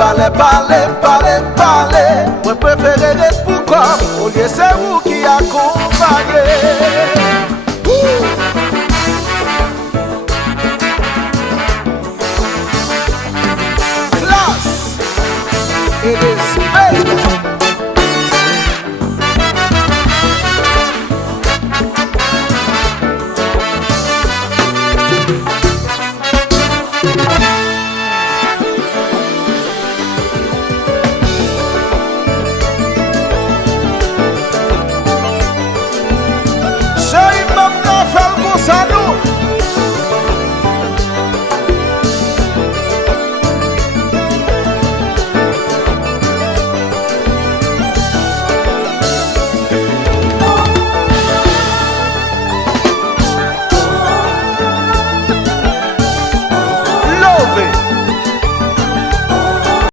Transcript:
Parle, parle, parle, parle. Moi préféré rester pour comme. Au lieu c'est vous qui accompagnez.